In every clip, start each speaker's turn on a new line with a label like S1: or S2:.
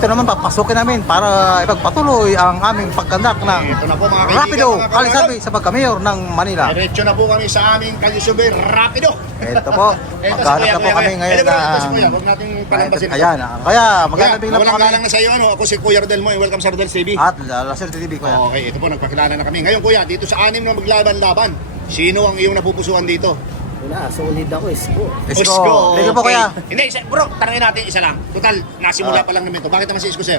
S1: Ito naman papasukin namin para ipagpatuloy ang aming pagkandak ng
S2: Ito na po mga kaibigan,
S1: Rapido
S2: mga
S1: Kali
S2: kababayan.
S1: Survey sa pagkamayor ng Manila.
S2: Diretso na po kami sa aming Kalisubay Rapido.
S1: Ito po, maghanap na po kami ngayon
S2: Ito
S1: ng...
S2: huwag nating palangbasin.
S1: Ayan, kaya maghanap
S2: Kuya,
S1: lang po
S2: walang
S1: kami.
S2: galang na sa iyo. Ako si Kuya Rodel mo. Welcome sa Rodel TV.
S1: At Laser TV ko yan.
S2: Okay, ito po, nagpakilala na kami. Ngayon kuya, dito sa anim na maglaban-laban, sino ang iyong napupusuan dito?
S3: Wala, solid ako, isko.
S1: Let's go. Thank you po kuya.
S2: Hindi, bro, tanongin natin isa lang. Total, nasimula pa lang namin ito. Bakit naman si Isko, sir?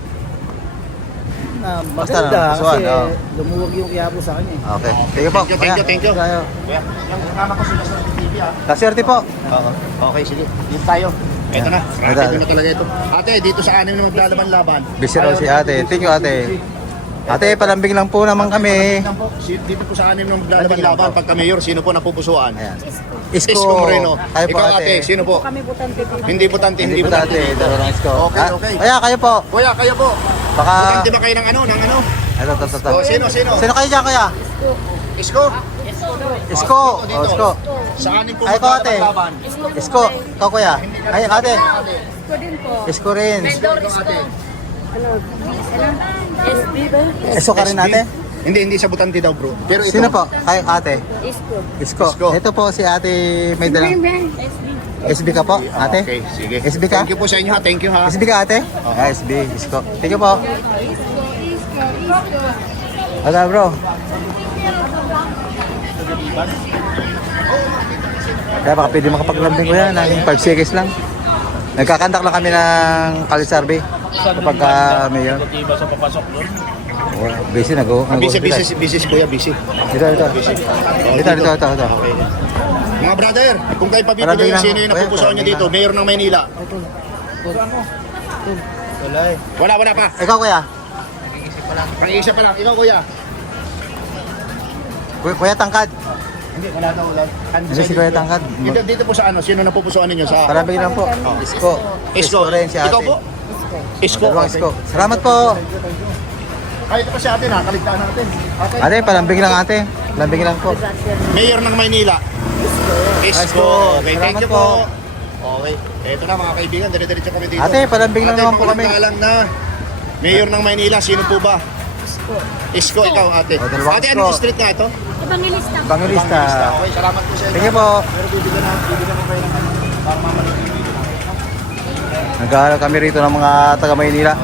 S3: Na
S1: Basta
S3: maganda
S1: napusuan,
S3: kasi
S1: oo.
S3: lumuwag yung Quiapo sa kanya.
S1: Okay. Thank you po.
S2: Thank you.
S1: Tayo.
S2: Kuya, yung kasama ko sila sa TV ah.
S1: Laserte po.
S2: Okay, sige. Dito tayo. Ito na. Rapido na talaga ito. Ate, dito sa anim na maglalaban-laban.
S1: Busy raw si ate. Thank you ate. Ate, palambing lang po naman kami.
S2: Dito po sa anim na maglalaban-laban, pagka mayor, sino po napupusuan?
S1: Ayan.
S2: Isko Moreno.
S1: Kayo po
S2: Ikaw
S1: ate.
S2: ate, sino po?
S3: Kami butante po.
S2: Hindi butante,
S1: Hindi po ate. Dalo ng Isko.
S2: Okay, okay.
S1: Kaya kayo po.
S2: Kuya, kayo po.
S1: Baka...
S2: Butante ba kayo ng ano?
S1: Ito.
S2: O, sino?
S1: Sino kayo dyan kuya?
S2: Isko?
S1: Isko.
S2: Dito.
S1: Oh, Isko.
S2: Sa anim po
S1: Ay ko ate.
S2: maglalaban-laban.
S1: Isko. Ikaw kuya. Ay ate.
S4: Isko din po.
S1: Isko rin.
S4: Vendor Isko. Ano? SB ba?
S1: Isko ka rin ate?
S2: Hindi sa butante daw bro. Pero ito,
S1: Sino po? Kayo ate.
S4: Isko.
S1: Isko.
S2: Isko.
S1: Ito po si ate may dalang...
S4: SB.
S1: SB ka po ate?
S2: Okay, sige.
S1: SB ka?
S2: Thank you po sa inyo ha. Thank you ha.
S1: SB ka ate? SB. Isko. Thank you po. Aga bro. Kaya baka pwede makapaglambing ko yan ng 5 seconds lang. Nagkakandak lang kami ng Kali Survey kapag mayor.
S5: Iba sa papasok doon.
S1: Busy
S2: Busy kuya, busy.
S1: Ito.
S2: Okay. Mga brother, kung kayo
S1: Parang
S2: papipili
S1: biglang-
S2: sino yung napupusuan nyo dito, mayor ng Maynila. Wala pa.
S1: Ikaw kuya.
S2: Pang-iisa pa lang. Ikaw kuya.
S1: Kuya Tangkad.
S2: Hindi, wala daw.
S1: Hindi si Kuya Tangkad.
S2: Dito po sa ano, sino napupusuan ninyo sa...
S1: Parabig lang po. Isko.
S2: Isko.
S1: rin si ate.
S2: Ikaw po? Isko.
S1: Dalawang Isko. Salamat po.
S2: Ay, ito pa si ate na, kaligtaan natin. Ate,
S1: Ate, palambing lang ate. Lambing lang po.
S2: mayor ng Maynila. Isko. Okay, thank
S1: Salamat
S2: you po. Okay. Ito na mga kaibigan, dire-diretso kami dito.
S1: Ate, palambing lang naman po kami.
S2: Lang na mayor ng Maynila, sino po ba? Isko, ikaw ate.
S1: Oh, dalawang
S2: Ate,
S1: Isko.
S2: anong street nga ito?
S4: Evangelista.
S1: Bangilista.
S2: Okay, salamat po sa inyo.
S1: Thank you po.
S2: Pero bibigyan mo kayo ng ano, para mamalik.
S1: Nag-aaral kami rito ng mga taga Maynila.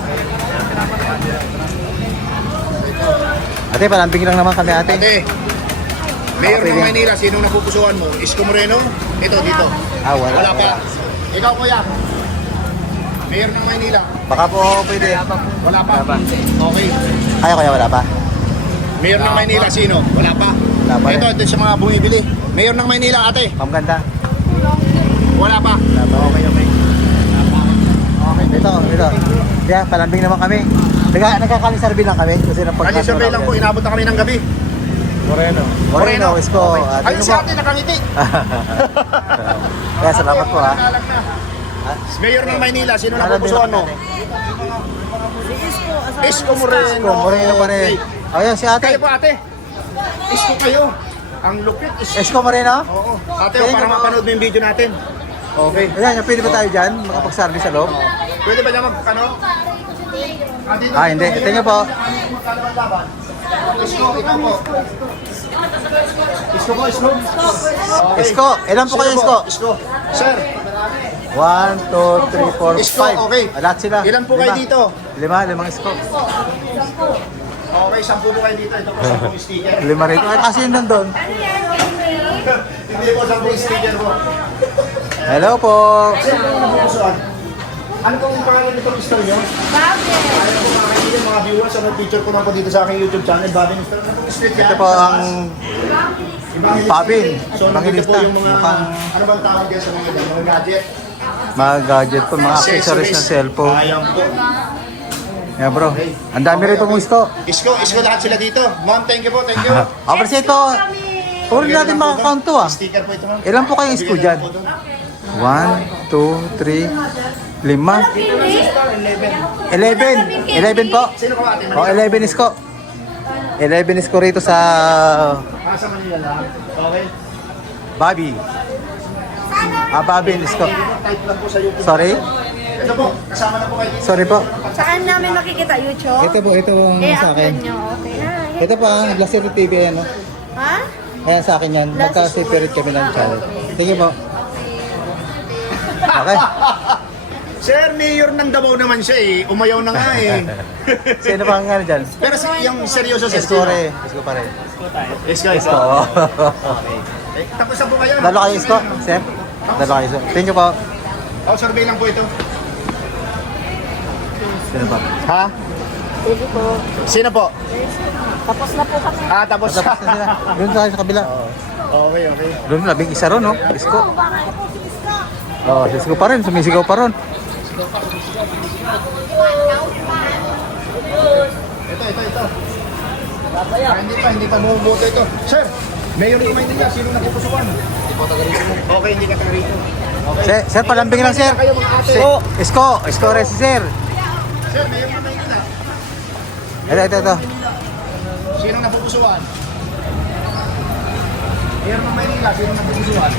S1: Ate, palambing lang naman kami ate.
S2: Ate, mayor
S1: Baka
S2: ng
S1: pwede.
S2: Maynila, sinong napupusuan mo? Isko Moreno? Ito, dito.
S1: Wala
S2: pa. Ikaw, kuya. Mayor ng Maynila.
S1: Baka po pwede.
S2: Wala pa.
S1: Wala pa.
S2: Okay.
S1: Kaya kuya, wala pa.
S2: Mayor ng Maynila, sino? Wala pa.
S1: Wala pa
S2: Ito, ito sa mga bumibili. Mayor ng Maynila, ate.
S1: Pamganda.
S2: Wala pa.
S1: Wala pa.
S2: Okay.
S1: Ito. Kaya palambing naman kami. Nagkakalisurvey lang kami. Kasi
S2: Kali survey lang po, inabot na kami ng gabi.
S1: Moreno, Isko.
S2: Okay. Ayun si ate, nakangiti.
S1: Kaya salamat po ha.
S2: Nalang na. Mayor ng Maynila, sino napupusuan mo? Isko Moreno.
S1: Isko Moreno pa rin. Ayun si ate.
S2: Kayo po ate. Isko kayo. Ang lupit.
S1: Isko Moreno?
S2: Oo. Ate, para mapanood mo yung video natin. Okay.
S1: Ayan, pwede ba tayo dyan? Makapag-service sa loob?
S2: Pwede ba niya ano?
S1: Hindi. Ito nyo po.
S2: Isko, ikaw po. Isko po, Isko. Okay.
S1: Isko. Ilan po kayo, Isko?
S2: Isko. Sir,
S1: 1, 2, 3, 4, 5.
S2: Isko, okay.
S1: Lahat sila.
S2: Ilan po kayo dito?
S1: Limang Isko.
S2: Okay, 10 po kayo dito. Ito po 10 sticker.
S1: 5 rito. Ay, kasi yun nandun.
S2: Hindi po 10 sticker po.
S1: Hello po.
S2: Sino po napupusuan? Ano pong pangalan nitong store nyo?
S4: Babe.
S2: Ayun po mga kaibigan, mga viewers, ano picture ko na po dito sa aking YouTube channel, Babin Store. Ano pong street yan?
S1: Ito po ang Babin.
S2: So, nandito po
S1: Bangilista.
S2: yung mga,
S1: Mukhang
S2: ano bang tawag yan sa mga mga gadget?
S1: mga gadget po, mga accessories ng cellphone.
S2: Ayan po.
S1: Yeah bro. Ang dami rito mong Isko.
S2: Isko lahat sila dito. Ma'am, thank you po, thank you.
S1: Appreciate po. Puro natin makakount to ah.
S2: Sticker po ito, ma'am.
S1: Ilan po kayong Isko dyan? 1, 2, 3, 5. 11 po.
S2: Sino ko ate?
S1: O, 11 Isko. 11 Isko rito sa
S2: Sa Manila lang. Okay.
S1: Bobby. Bobby Isko.
S2: Type lang po sa YouTube.
S1: Sorry?
S2: Ito po, kasama na po kayo dito.
S1: Sorry po.
S4: Saan namin makikita? YouTube?
S1: Ito po, ito ang sa akin.
S4: Nyo. Okay na.
S1: Ito po, Glacier TV, ano?
S4: Ha?
S1: Ayan sa akin yan. Magka-separate kami ng channel. Sige po. Okay.
S2: Sir, mayor ng Davao naman siya eh. Umayaw na nga eh.
S1: Sino pa ang ano dyan?
S2: Pero yung seryoso sir.
S1: Isko pa rin.
S2: Isko,
S1: Isko.
S2: Tapos na po kayo.
S1: Dalo kayo Isko, sir? Dalo kayo Isko. Thank you po.
S2: Survey lang po ito.
S1: Sino pa?
S2: Ha?
S4: Sige po.
S2: Sino po?
S4: Tapos na po kami.
S2: Tapos
S1: Tapos na sila. Doon tayo sa kabila.
S2: Okay, okay.
S1: Doon labing isa ron, no? Isko. Oh, si Isko pa rin. Sumisigaw pa ron.
S2: Ito. Hindi pa bumubuto ito. Sir, mayor ng Maynila, sino napupusuan? Hindi po taga rito. Okay, hindi ka taga rito. Okay.
S1: Sir, palambing lang, sir.
S2: Kayo mga ate.
S1: Isko rin si sir.
S2: Sir, mayor ng Maynila.
S1: Ito.
S2: Sino napupusuan? Mayor ng Maynila, sino napupusuan?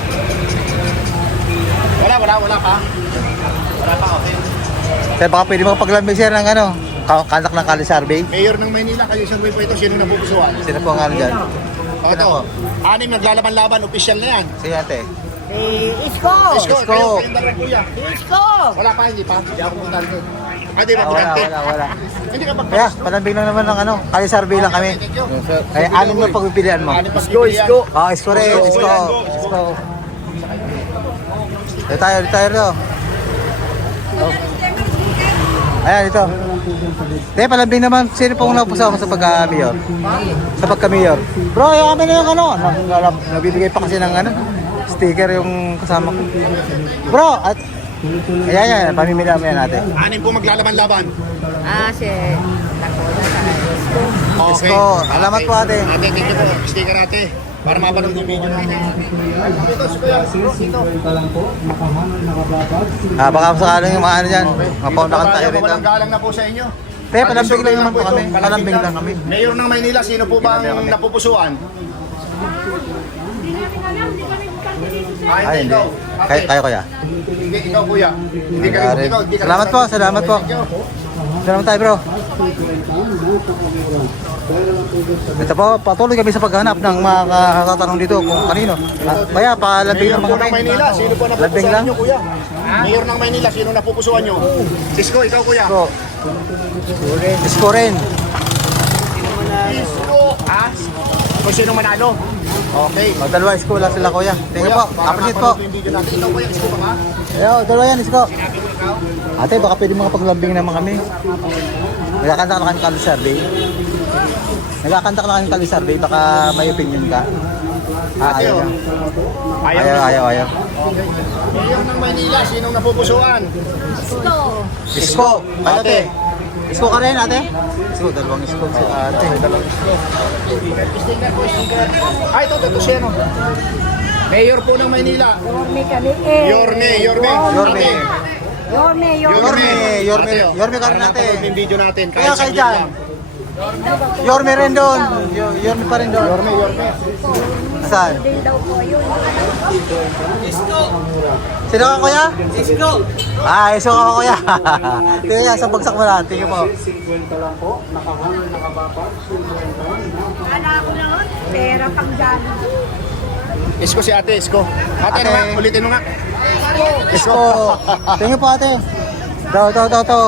S2: Wala pa. Wala pa, okay.
S1: Sir, baka pwede mo paglambing, sir, ng ano? Kandak ng Kali Survey.
S2: Mayor ng Maynila, kayo survey po ito, sino napupusuan?
S1: Sino po ang ano dyan?
S2: Ito, 6 naglalaban-laban, official na yan.
S1: Sige, ate.
S4: Isko!
S2: Isko,
S1: Isko.
S2: kayong dalawa kuya.
S4: Isko!
S2: Wala pa, hindi pa. Hindi ako pumunta rin. Di ba,
S1: Wala.
S2: purante? Hindi ka
S1: Kaya, palambing lang naman ng ano, Kali Survey lang kami.
S2: Thank you.
S1: Kaya, anong na pagpipilian mo?
S2: Isko.
S1: Oh, Isko rin. Isko. Dito tayo. Oh. Ayan, ito. Palambing naman. Sino pong napusaw sa pagka-mayor? Sa pagka-mayor. Bro, yung kami na yung ano. Nabibigay pa kasi ng ano, sticker yung kasama ko. Bro, at ayan, pamimila mo yan natin.
S2: 6 po maglalaban-laban.
S4: Si
S2: Okay.
S1: Isko, salamat po, ate.
S2: Ate, thank you po. Sticker ate. Para mapanood yung video natin. Ito, dito.
S1: Baka sakaling yung mga ano dyan. Mapaundakan tayo rito.
S2: Walang galang na po sa inyo.
S1: Palambing lang naman po
S2: ito.
S1: kami. Palambing lang kami.
S2: Mayor ng Maynila, sino po ba ang napupusuan?
S1: Ay, hindi.
S2: ikaw. Ate.
S1: Kayo, kuya.
S2: Hindi, ikaw kuya. Hindi ka
S1: Pare.
S2: ikaw, hindi ka
S1: Salamat po.
S2: Thank you.
S1: Salamat tayo, bro. Ito po, patuloy kami sa paghanap ng mga katatanong dito kung kanino. Kaya, palambing
S2: Mayor
S1: lang
S2: po
S1: mga
S2: ng Maynila, sino po
S1: Labing
S2: napupusuan
S1: lang?
S2: nyo kuya? Mayor ng Maynila, sino napupusuan nyo? Isko, ikaw kuya.
S1: Isko rin.
S2: Isko. Ha? Kung sino manalo? Okay.
S1: Dalawa isko lang sila, kuya. Tingnan po. Appreciate po.
S2: Yung video natin. Ikaw kuya, isko ka ba?
S1: Dalawa yan, isko.
S2: Sinabi mo ikaw?
S1: Ate, baka pwede mga paglambing naman kami. Nagkakanta ka na kami Kali Survey. Nagkakanta ka na kami Kali Survey. Baka may opinion ka. Ayaw niya. Ayaw.
S2: Okay. Mayor ng Maynila, sinong napupusuan?
S1: Isko. Ate. Isko ka rin, ate? Isko, dalawang isko. Ate.
S2: Sticker po, sticker. Ay, ito siya no. Mayor po ng Maynila.
S4: Yorme kami
S2: Yorme.
S1: Yorme.
S2: Yorme
S1: ka rin, ate.
S2: Yung video natin.
S1: Kaya kayo
S2: saglit
S1: dyan.
S2: lang.
S1: Yorme rin doon. Yorme pa rin doon.
S2: Yorme.
S1: Saan?
S4: Din daw po yun.
S1: Sino ka, kuya? Isko. Isko ka, kuya. Tingnan niya, sa bagsak mo lang. Tingnan po.
S4: Kala ko naman, pera pang dyan.
S2: Isko si ate, Isko. Ate, ano nga? Ulitin mo nga.
S1: Isko. Tingnan po, ate. Ito.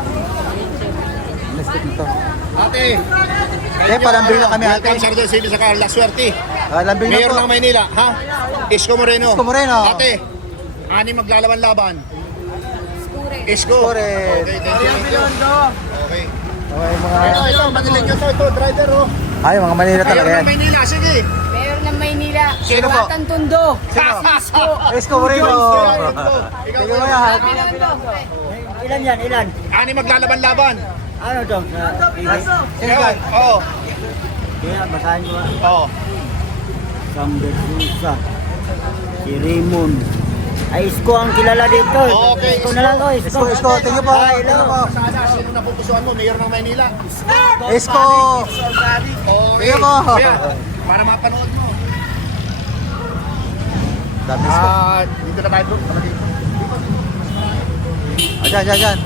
S2: Ate.
S1: Palambing lang kami, ate.
S2: Welcome, Sardo Silvio sa Carla Suerte.
S1: Lambing na
S2: Mayor
S1: po.
S2: ng Maynila, ha? Isko Moreno.
S1: Isko Moreno.
S2: Ate, 6 maglalaban-laban. Isko.
S1: Correct.
S2: Okay, thank you. Okay.
S1: Okay, mga...
S2: Ito, Manila nyo to, driver, oh.
S1: Ay, mga Manila talaga
S2: Mayor
S1: yan.
S2: ng Maynila, sige.
S4: Mayor ng Maynila.
S1: Sino po?
S4: Iwatan Tondo.
S1: Isko Moreno.
S2: Ikaw
S1: Tingnan mo
S2: kuya.
S1: yan.
S3: Ilan?
S2: 6 maglalaban-laban.
S3: Ano to?
S2: Ikaw, oo.
S3: Kaya, basahin mo.
S2: Oo.
S3: Sam Bersusa. Si Raymond. Ay, Isko ang kilala dito.
S2: Okay,
S3: Isko na lang to, Isko.
S1: Isko. Tingnan po. Tingnan po.
S2: Sana, sino napupusuan mo? Mayor ng Maynila.
S1: Isko.
S2: Okay.
S1: Tingnan mo.
S2: Kuya, para mapanood mo.
S1: Dami Isko.
S2: Dito na tayo bro.
S1: Dyan.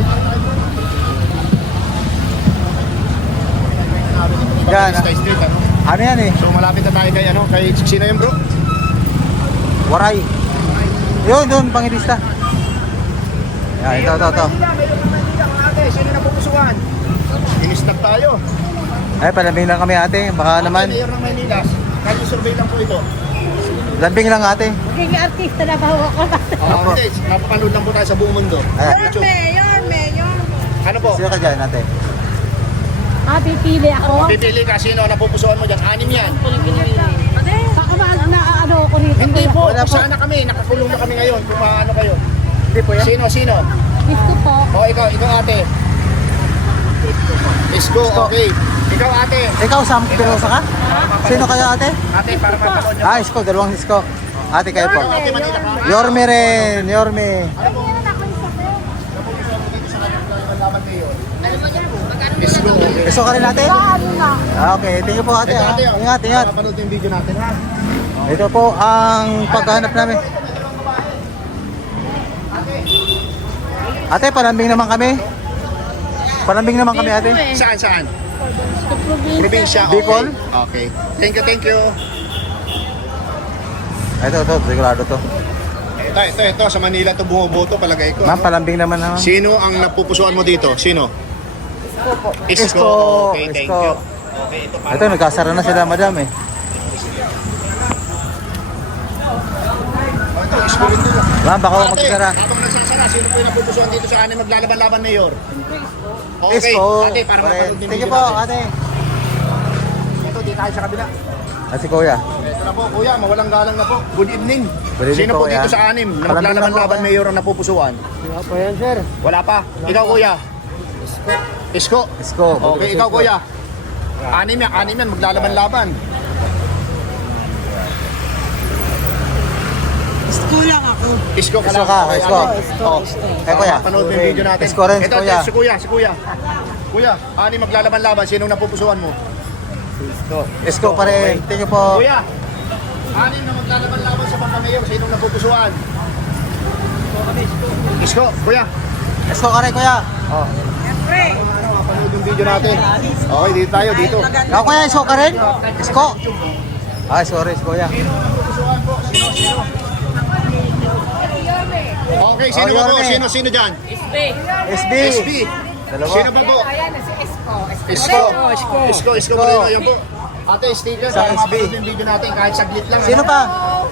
S1: Yan,
S2: Sky Street, ano?
S1: Ano yan eh?
S2: So malapit na tayo kay ano, kay sino yun bro?
S1: Waray. Yun, doon, pangilista. Yan, ito.
S2: Ate, sino na pupusuan? In-stop tayo.
S1: Ay, palambing lang kami ate. Baka naman,
S2: Mayor ng Maynila, kanya survey lang po ito.
S1: lambing lang ate.
S4: Magiging artista na ba ako?
S1: Opo.
S2: Hindi, napapanood lang po tayo sa buong mundo.
S1: Ayan.
S2: YouTube.
S4: Mayor.
S2: Ano po?
S1: Sino ka dyan ate?
S4: Pipili ako.
S2: Pipili ka, sino na pupusuan mo dyan? 6 yan.
S4: Baka na ano ako rito.
S2: Hindi po,
S1: Wala po.
S2: sana kami, nakakulong na kami ngayon. Kung ano kayo.
S1: Hindi po yan.
S2: Sino?
S4: Gusto po.
S2: O, ikaw ate. Isko, okay. Ikaw ate.
S1: Ikaw, Sam Pirosa ka? Sino kayo ate?
S2: Ate, para mapanood niyo.
S1: Isko, dalawang Isko. Ate kayo po.
S2: Ate, Manila ka.
S1: Yorme rin, Yorme.
S2: Laban kayo. Isko, okay.
S1: Isko ka rin ate?
S4: Ano na?
S1: Okay, thank you po ate.
S2: Ito
S1: Ha?
S2: ate, oh.
S1: Ingat.
S2: Mapanood yung video natin ha.
S1: Ito po ang paghahanap namin. Ate, palambing naman kami. Palambing naman kami ate.
S2: Saan?
S4: Sa probinsya.
S2: Probinsya. Okay.
S1: Bicol?
S2: Okay. Thank you.
S1: Ito, sigurado to.
S2: Ito, sa Manila to bumoboto palagay ko.
S1: Ma'am, palambing naman naman.
S2: Sino ang napupusuan mo dito? Sino? Isko.
S1: Isko.
S2: Okay, thank
S1: Isko.
S2: you. Okay, ito pa.
S1: Ito, nagkasara na sila madam eh.
S2: Ito, Isko rin nila.
S1: Ma'am, baka huwag magsara.
S2: Habang nagsasara, sino po yung napupusuan dito sa anin maglalaban-laban mayor? Okay,
S1: Isko.
S2: ate, para mapanood yung
S1: Thank you
S2: video
S1: po
S2: natin.
S1: ate.
S2: Ito, di tayo sa kabila.
S1: Si kuya.
S2: Ito na po, kuya, mawalang galang na po. Good evening.
S1: Good evening
S2: Sino
S1: po,
S2: po dito
S1: kuya.
S2: sa anim na
S1: Palambing
S2: maglalaban-laban
S1: lang po,
S2: mayor ang napupusuan?
S3: Wala po yan, sir.
S2: Wala pa. Ikaw, kuya. Isko.
S1: Isko.
S2: Okay, ikaw, kuya. Anim yan, maglalaban-laban.
S4: Kulang ako.
S2: Isko ka
S1: Isko
S2: lang.
S1: ka,
S2: Okay,
S1: Isko.
S2: ano? Oh.
S1: Eh kuya.
S2: Panood mo yung video natin.
S1: Isko rin,
S2: Ito,
S1: kuya.
S2: si kuya. Kuya, anim maglalaban-laban. Sinong napupusuan mo?
S1: Isko pa rin. Thank you po.
S2: Kuya, anim na maglalaban-laban sa pagkamayor. Sinong napupusuan? Isko, kuya.
S1: Isko ka rin kuya. Oh.
S2: Panood yung video natin. Okay, dito tayo, dito.
S1: Ako kuya, Isko ka rin? Isko. Ay, sorry, Isko kuya.
S2: Napupusuan po. Sino? Okay, sino
S1: Oh,
S2: ba po?
S1: Yorme.
S2: Sino dyan?
S1: SB.
S2: SB.
S1: Dalawa.
S2: Sino ba po? Isko pa rin. Ayan po. Ate, sticker.
S1: Sa
S2: Para
S1: SB.
S2: mapanood yung video natin kahit saglit lang.
S1: Sino
S2: ano?
S1: pa?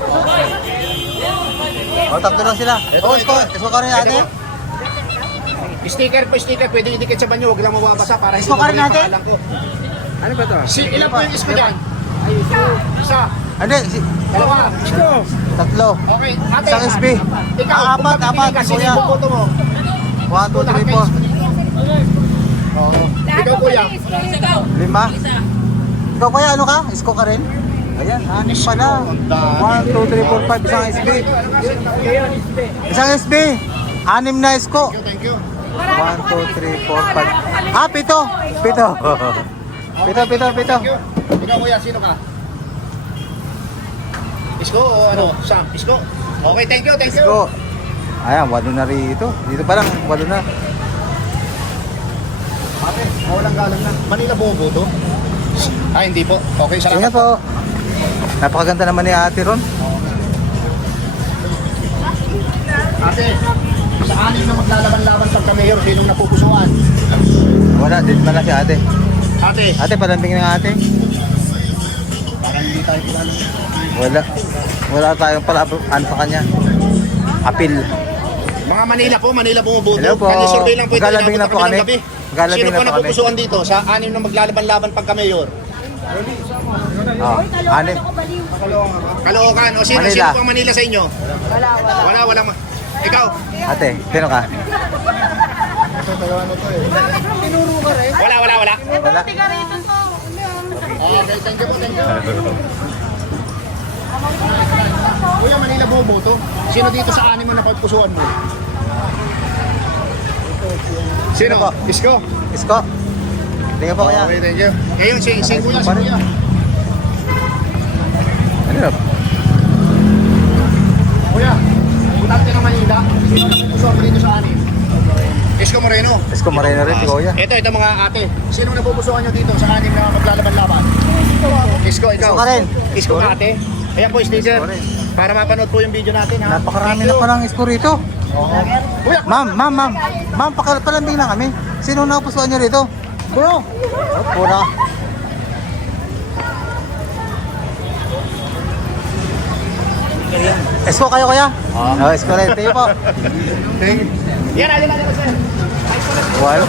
S1: Oh, tatlo lang sila. Oh, Isko. Isko ka rin ate?
S2: Sticker po, sticker. Pwede idikit sa banyo. Huwag lang mawabasa para hindi
S1: Isko ka rin
S2: mabuli yung
S1: natin?
S2: pangalan ko.
S3: Ano ba to?
S2: Ilan po yung isko dyan? Isa.
S1: Hindi,
S2: Dalawa.
S1: tatlo.
S2: Okay. Ate.
S1: Isang SB.
S2: Ikaw,
S1: Ah,
S2: kung
S1: apat,
S2: mapipili ka, sino
S1: kuya.
S2: yung boboto mo?
S1: 1, 2, 3, 4.
S2: Oo. Ikaw, kuya.
S1: 5. Ikaw kuya, ano ka? Isko ka rin? Ayan, 6 pala. 1, 2, 3, 4, 5. Isang SB. Isang SB. 6 na Isko.
S2: Thank you.
S1: 1, 2, 3, 4, 5. Ah, 7. 7. 7.
S2: Thank you. Ikaw, kuya, sino ka? Isko o ano? Sam? Isko? Okay, thank you.
S1: Isko. Ayan, 8 na rito. Dito pa lang, 8 na.
S2: Ate, mawalang galang na. Manila bumoboto? Ay, hindi po. Okay, salamat.
S1: Ingat po. Napakaganda naman ni ate ron.
S2: Ate, sa anim na maglalaban-laban pagka mayor, sinong napupusuan?
S1: Wala, dito na lang si ate.
S2: Ate,
S1: Ate, palambing ng ate.
S2: parang hindi tayo kilala.
S1: Wala tayong pala ano sa kanya. Apil.
S2: Mga Manila bumoboto.
S1: Hello po.
S2: Kanya survey lang po ito.
S1: Maglalabing
S2: inabot
S1: na po
S2: ng
S1: kami.
S2: gabi.
S1: Maglalabing
S2: Sino
S1: na
S2: po
S1: po kami.
S2: napupusuan dito sa anim na maglalaban-laban pagka mayor?
S1: Oh, anim.
S2: Caloocan. O sino
S1: Manila.
S2: po ang Manila sa inyo? Wala. Ikaw?
S1: Ate, sino ka?
S2: Wala.
S1: Wala.
S2: Okay, thank you. Kuya, Manila bumoboto. Sino dito sa anim na napagpusuan mo? Sino?
S1: po?
S2: Isko?
S1: Isko. Tingnan po kuya.
S2: Okay, thank you. Ngayon, si Kuya.
S1: Ano yun?
S2: Kuya, butante ng Manila. Sino napupusuan mo dito sa anim?
S1: Isko Moreno rin, si Kuya.
S2: Ito mga ate. Sino napupusuan nyo dito sa anim na maglalaban-laban? Isko, ikaw.
S1: Isko ka rin.
S2: Isko ka ate. Ayan po, sticker.
S1: Isko rin.
S2: Para mapanood po yung video natin ha.
S1: Napakarami na palang isko rito.
S2: Oo. Kuya,
S1: Ma'am, palambing na kami. Sino napusuan nyo rito? Bro. Oh, pura. Isko kayo, Kuya? Oo, isko rin. Tayo po.
S2: yan, sir.
S1: Well,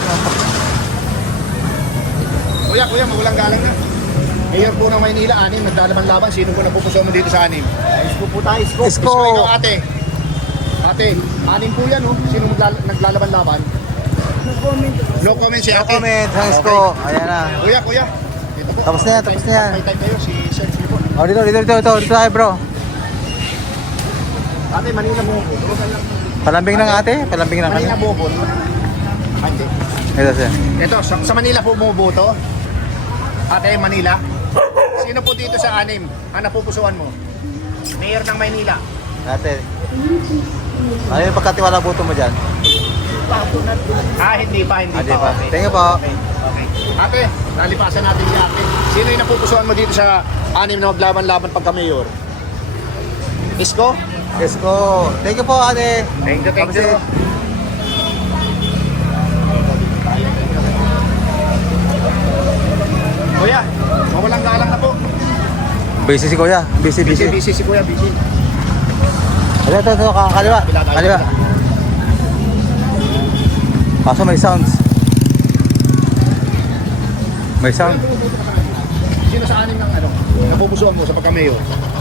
S2: Kuya, magulang galang na. Mayor po ng Maynila, anim, naglalaban-laban. Sino po napupusuan mo dito sa anim? Isko po tayo, Isko.
S1: Isko.
S2: Ikaw, ate. Ate, anim po yan, oh. Sino naglalaban-laban? No comment si
S1: no
S2: ate.
S1: comment, ang isko. Ayan na.
S2: Kuya. Dito po.
S1: Tapos na yan, tapos na yan.
S2: May time kayo, si Sir po.
S1: Oh, dito tayo, bro.
S2: Ate, Manila mo.
S1: Palambing ng ate, palambing ng kami.
S2: Manila mo. Ate.
S1: Ito siya.
S2: Ito, sa Manila po bumuboto. Ate, Manila. Sino po dito sa anim ang napupusuan mo? Mayor ng Maynila.
S1: Ate. Ano yung pagkatiwala boto mo dyan?
S2: Hindi pa. Okay.
S1: Thank you po.
S2: Okay. Ate, nalipasan natin si ate. Sino yung napupusuan mo dito sa anim na maglaban-laban pagka-mayor? Isko?
S1: Isko. Thank you po, ate.
S2: Thank you.
S1: Tapos eh,
S2: Kuya, mawalang galang na po.
S1: busy si Kuya. Busy.
S2: Busy si Kuya, busy.
S1: Ito, kaliwa. Kaliwa. Kaso may sounds. May sound.
S2: Sino sa anim ng napupusuan mo sa pagka-mayor?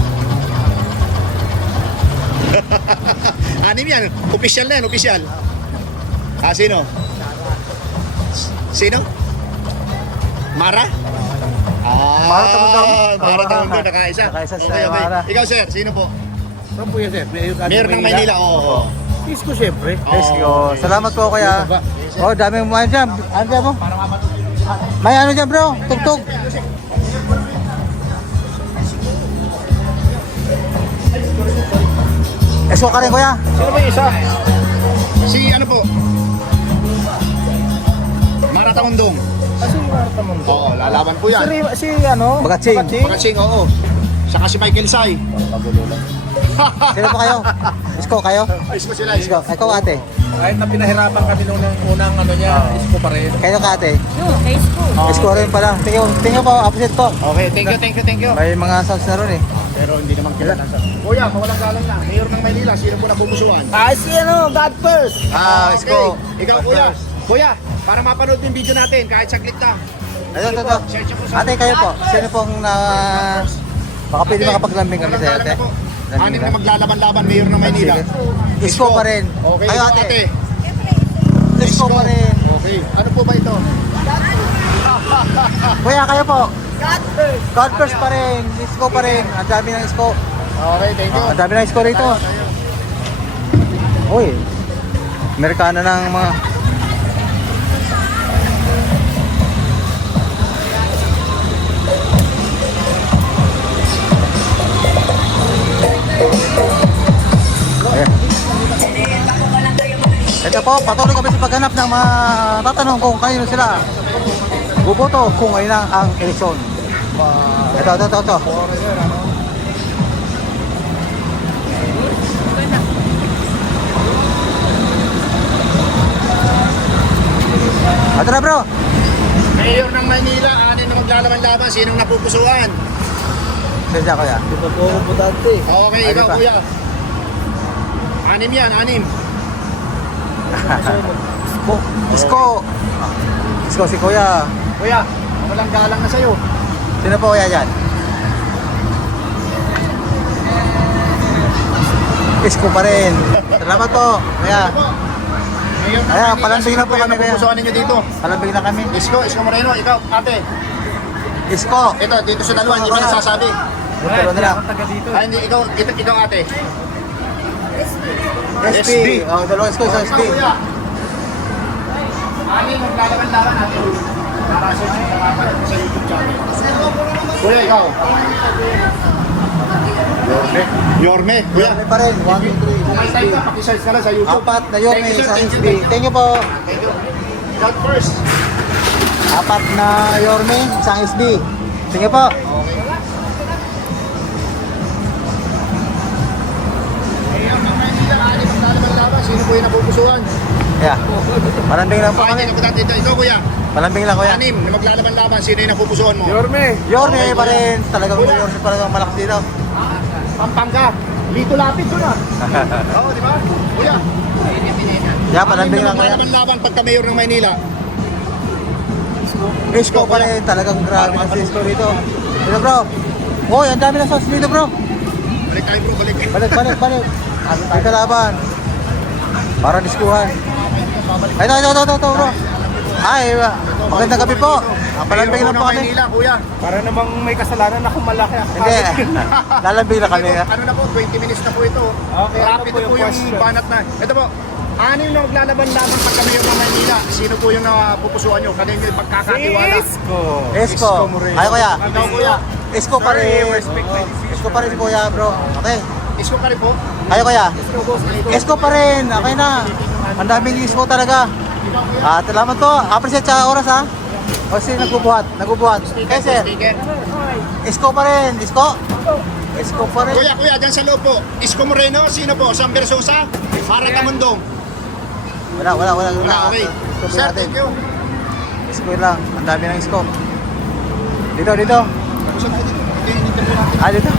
S2: Anim yan. Official na yan, official. Sino? Sino? Mara?
S1: Mara Tamundong.
S2: Mara Tamundong, nakaisa.
S1: Nakaisa sa
S2: Okay.
S1: Mara.
S2: Ikaw, sir, sino po?
S3: Saan po yan, sir?
S2: Mayor ng Maynila, oo.
S3: Isko, siyempre.
S1: Isko. Salamat po, Kuya. Oh, dami mo dyan. Ano dyan mo? May ano dyan, bro? Tugtog. Isko ka rin, Kuya.
S3: Sino ba yung isa?
S2: Si ano po? Mara Tamundong.
S3: Kasi yung Marta Mundo.
S2: Oo, lalaban po yan.
S3: Si ano?
S1: Bagatsing.
S2: Pagkatsing, oo. Saka si Michael Sai.
S1: Sino po kayo? Isko kayo?
S2: Isko sila.
S1: Isko. Ikaw, ate.
S3: Kahit na pinahirapan kami nung unang ano niya, Isko pa rin.
S1: Kayo ka, ate.
S4: Face ko.
S1: Isko rin pala. Thank you po. Opposite po.
S2: Okay, thank you.
S1: May mga sounds na ron eh.
S2: Pero hindi naman kilala. Kuya, mawalang galang na. Mayor ng Maynila, sino po napupusuan?
S3: Si ano, God first.
S1: Isko.
S2: Ikaw, kuya. Kuya, para mapanood yung video natin, kahit saglit lang.
S1: Ito.
S2: Search ko sa...
S1: Ate, kayo po. Sino pong na... Baka pwede makapaglambing kami sa ate.
S2: Anim na maglalaban-laban, Mayor ng Maynila.
S1: Isko pa rin.
S2: Okay,
S1: Kayo,
S2: ikaw,
S1: ate. Isko pa rin.
S2: Okay. Ano po ba ito?
S1: Kuya, kayo po. God first pa rin. Isko pa rin. Ang dami ng isko.
S2: Okay, thank you.
S1: Ang dami ng isko rito. Uy. Amerikana ng mga... Ayan. Ito po, patuloy kami sa paghanap ng mga tatanong kung kanino sila buboto kung ngayon ang eleksyon. Ito. Ito na, bro.
S2: Mayor ng Maynila, anim na maglalaban-laban, sinong napupusuan?
S1: Sensya ko yan.
S3: Di ba po ako putante?
S2: Okay,
S1: Ano
S2: ikaw,
S1: pa?
S2: kuya. Anim yan, anim.
S1: Isko si Kuya.
S2: Kuya, walang galang na sa'yo.
S1: Sino po kaya dyan? Isko pa rin. Salamat po. Kuya.
S2: Mayor ng
S1: Ayan,
S2: Maynila,
S1: palambing na po
S2: sino
S1: kami, kuya.
S2: napupusuan ninyo dito?
S1: Palambing na kami.
S2: Isko Moreno, ikaw, ate.
S1: Isko.
S2: Ito, dito sa dalawa, hindi mo nasasabi.
S1: Buturo na lang.
S2: Hindi, ikaw ate.
S1: SP. Oh, dalawang isko, isang SP.
S2: Ikaw, kuya. Anim, maglalaban-laban natin. Para sa YouTube channel. Kuya, ikaw. Yorme. Kuya.
S1: Yorme pa rin. 1, 2, 3.
S2: Kung may time ka, pakisearch ka lang sa YouTube.
S1: Apat na Yorme,
S2: Thank you, sir.
S1: isang
S2: Thank you,
S1: SP.
S2: thank you.
S1: Thank you po.
S2: Thank you. God first.
S1: 4 na Yorme, isang SB. Sige po.
S2: Sino po yung napupusuan?
S1: Yeah. Malambing lang po
S2: Bakit
S1: kami.
S2: hindi natin ito? Ikaw kuya.
S1: Malambing lang kuya.
S2: Anim na maglalaban-laban. Sino yung napupusuan mo?
S3: Yorme.
S1: Yorme pa rin. Talagang Yorme talagang malakas dito.
S2: Pampanga. Lito lapit ko na. Oo, di ba? Kuya.
S1: Yeah, malambing lang kuya.
S2: Maglalaban-laban pagka mayor ng Maynila.
S1: Isko pa rin. Talagang grabe na si Isko dito. Dito bro. Hoy, ang dami na sauce dito bro.
S2: Balik tayo bro, balik.
S1: Balik. May kalaban. Para diskuhan. Ay, ito bro. Ay, magandang gabi po. Palambing lang po kami.
S2: Maynila, kuya.
S3: Para namang may kasalanan ako malaki.
S1: Hindi, lalambing lang kami.
S2: Ano na po, 20 minutes na po ito.
S3: Okay,
S2: Rapid
S3: ano po
S2: po
S3: yung
S2: yung
S3: question?
S2: banat na. Ito po, anim na maglalaban-laban pagka mayor ng Maynila. Sino po yung napupusuan nyo? Kanino yung pagkakatiwala?
S3: Isko.
S1: Isko.
S3: Moreno.
S1: Ay, kuya.
S2: Ikaw kuya.
S1: Isko pa rin.
S3: respect my decision.
S1: Isko pa rin kuya bro. Okay.
S2: Isko ka rin po.
S1: Ayo kuya. Isko pa rin. Okay na. Ang daming isko talaga. Salamat to. Appreciate sa oras ha. O si nagbubuhat. Kaya sir.
S2: Sticker.
S1: Isko pa rin. Isko. Isko pa rin.
S2: Kuya, dyan sa loob po. Isko Moreno, sino po? Sam Versosa? Para Tamundong.
S1: Wala.
S2: Wala, okay.
S1: Isko
S2: Sir,
S1: natin.
S2: thank you.
S1: Isko lang. Ang dami ng isko. Dito.
S2: Saan tayo dito? Interview natin.
S1: Dito.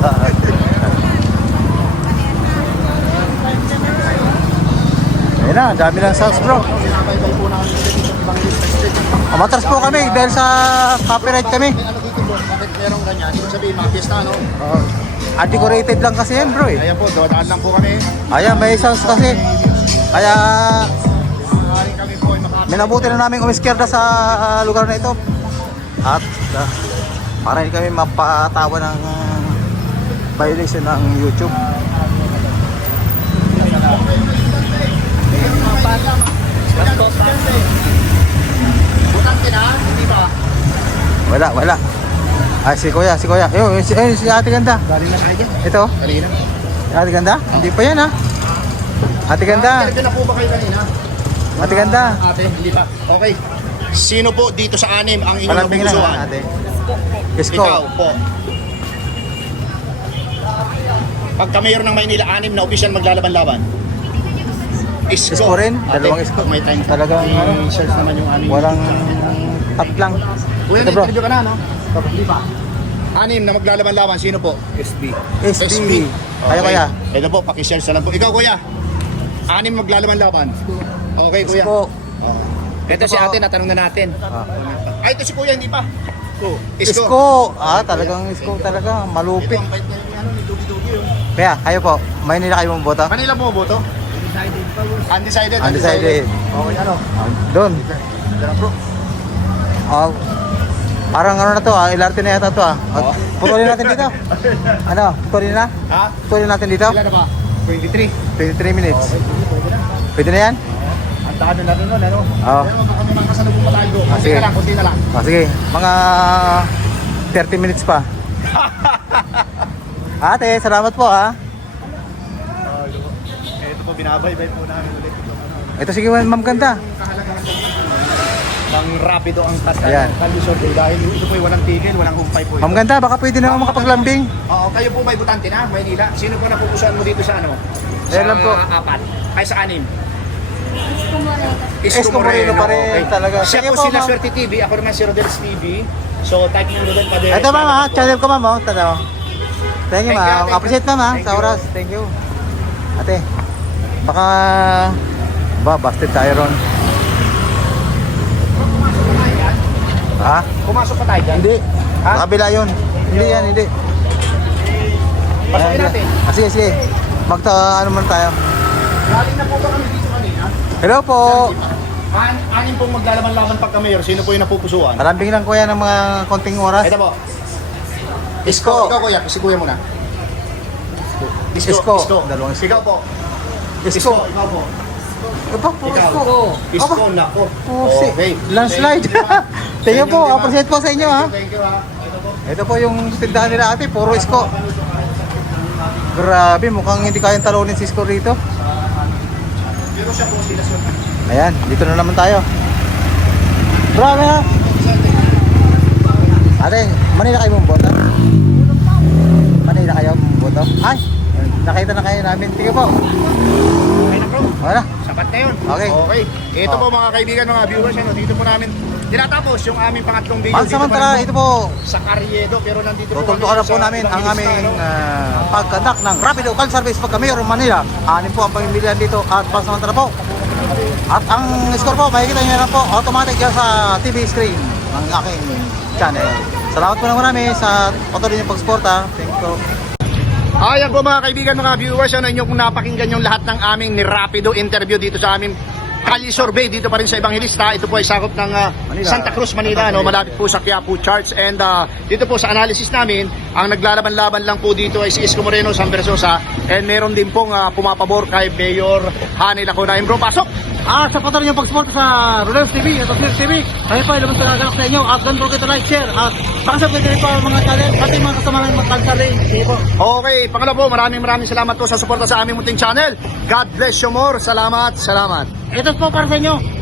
S1: Ayun na, ang dami ng sauce bro.
S2: Sinabaybay po namin dito sa Evangelista Street.
S1: Matras po kami dahil sa copyright kami.
S2: Ano dito bro? Bakit merong ganyan? Ibig sabihin, mga fiesta, no?
S1: Undecorated lang kasi yan bro eh.
S2: Ayan po, daan lang po kami.
S1: Ayan, may sauce kasi. Kaya
S2: Maaaring kami po ay makapit.
S1: minabuti na namin umiskierda sa lugar na ito. At para hindi kami mapatawa ng violation ng YouTube.
S2: Butante na, hindi ba?
S1: Wala. Ay, si kuya. Si ate ganda.
S2: Galing na tayo dyan.
S1: Ito,
S2: Kanina.
S1: si ate ganda. Hindi pa yan ha. Ate ganda.
S2: Kanina na po ba kayo kanina?
S1: Ate ganda.
S2: Ate, hindi pa. Okay. Sino po dito sa anim ang inyong
S1: Palambing lang
S2: napupusuan?
S1: ha, ate.
S2: Ikaw
S1: Isko.
S2: po. Pagka mayor ng Maynila, anim na opisyal maglalaban-laban. Isko.
S1: Isko rin?
S2: Ate,
S1: Dalawang isko.
S2: pag may time.
S1: Talagang, ano?
S2: I-search naman yung anim.
S1: Walang lang.
S2: Kuya,
S1: Ito, bro.
S2: na-interview ka na, no? Hindi pa. Anim na maglalaban-laban. Sino po?
S3: SB.
S1: SB. Kaya kuya.
S2: Ito po, pakishare sa lang po. Ikaw, kuya. Anim maglalaban-laban. Okay, kuya.
S1: Isko.
S2: Ito si ate, natanong na natin. Ay, ito si kuya, hindi pa.
S1: Isko. Talagang isko talaga. Malupit.
S2: Ito, ang bait na yung ano, ni Dugi-Dugi. Oh.
S1: Kaya, kayo po. Maynila kayo mong boto?
S2: Kanila po boto? Undecided.
S1: Undecided.
S2: Okay, ano?
S1: Doon.
S2: Tara, bro.
S1: Parang ano na to LRT na yata to
S2: Oo.
S1: Putulin natin dito. Ano? Putulin na?
S2: Ha?
S1: Putulin natin dito?
S2: Ilan na ba? 23.
S1: 23 minutes. Pwede na yan?
S2: Ang daan na natin nun, ano?
S1: Oo.
S2: Pero baka may mga kasalubong pa tayo. Kunti
S1: sige.
S2: na lang, kunti na lang.
S1: Sige, mga 30 minutes pa. Ate, salamat po ha.
S2: Ito po, binabaybay po namin ulit.
S1: Ito sige ma'am ganda.
S2: Pang rapido ang
S1: Ayan.
S2: kalisod dahil ito po ay walang tigil, walang humpay po.
S1: Ma'am ganda, baka pwede na ako makapaglambing.
S2: Oo, kayo po may butante na, Maynila. Sino po napupusuan mo dito sa ano?
S1: Ayan lang po.
S2: Apat. Ay sa anim.
S1: Isko Moreno pa rin talaga.
S2: Siya
S1: Sige
S2: po
S1: po,
S2: si La
S1: ma'am.
S2: Suerte TV, ako naman si Rodel's TV. So type nyo Rodel Paderes.
S1: Ito ma'am ha, channel ko ma'am oh. Tanaw. Thank you
S2: Thank you,
S1: ma'am.
S2: thank you.
S1: Appreciate ma'am ha,
S2: Thank
S1: sa
S2: you.
S1: oras. Thank you. Ate, baka busted tayo ron. Ha?
S2: Pumasok pa tayo dyan.
S1: Hindi.
S2: Ha?
S1: Sa kabila yun. Hindi yan, hindi.
S2: Pasukin natin.
S1: Sige. Ano man tayo.
S2: Galing na po ba kami dito kanina?
S1: Hello po.
S2: Anim pong maglalaban-laban pagka mayor. Sino po yung napupusuan?
S1: Malambing lang kuya ng mga konting oras.
S2: Ito po.
S1: Isko.
S2: Ikaw kuya, si kuya muna.
S1: Isko. Dalawang isko.
S2: Ikaw po.
S1: Isko.
S2: Ikaw po.
S1: Aba po,
S2: Ikaw.
S1: isko.
S2: Isko, nako.
S1: Pusi.
S2: Okay.
S1: Landslide. Thank you po. Appreciate po sa inyo ha.
S2: Thank you ha. Ito po.
S1: Ito po yung tindahan nila ate. Puro isko. Grabe, mukhang hindi kayang talunin si isko rito.
S2: Pero siya po sila sir.
S1: Ayan, dito na naman tayo. Bro, ano na? Ate, Manila kayo mong boto? Manila kayo mong boto? Ay, nakita na kayo namin. Sige po.
S2: Okay na bro.
S1: Wala.
S2: Sapat na yun.
S1: Okay.
S2: Okay. Ito
S1: Oh.
S2: po mga kaibigan, mga viewers, ano, dito po namin tinatapos yung aming pangatlong video.
S1: Pansamantala, ito po.
S2: Sa Carriedo, pero nandito po
S1: Tutuntukan na po
S2: sa
S1: namin ang
S2: Ilocos,
S1: aming
S2: ano.
S1: pagkandak ng Rapido Cal Service pagka Mayor Manila. Anin po ang pamimilihan dito at pansamantala po. At ang score po, makikita nyo na po automatic yan sa TV screen ng aking channel. Salamat po na marami sa patuloy niyong pagsuporta. Thank you.
S2: Ayan po mga kaibigan, mga viewers, ano inyo kung napakinggan yung lahat ng aming ni Rapido interview dito sa aming Kali Survey dito pa rin sa Evangelista. Ito po ay sakop ng Santa Cruz, Manila, no? Malapit po sa Quiapo Church. And dito po sa analysis namin, ang naglalaban-laban lang po dito ay si Isko Moreno, San Versosa. And meron din pong pumapabor kay Mayor Hanny Lacuna. Bro, pasok!
S1: Sa patuloy niyong pagsuporta sa Rodel TV at Sir TV, kami po ay lumang sa sa inyo at don't forget to like, share at pakasabit po ang mga channel ating mga kasamahan magtagsaling. Sige po.
S2: Okay, pangalawa po, maraming salamat po sa suporta sa aming munting channel. God bless you more. Salamat, salamat.
S1: Ito po para sa inyo.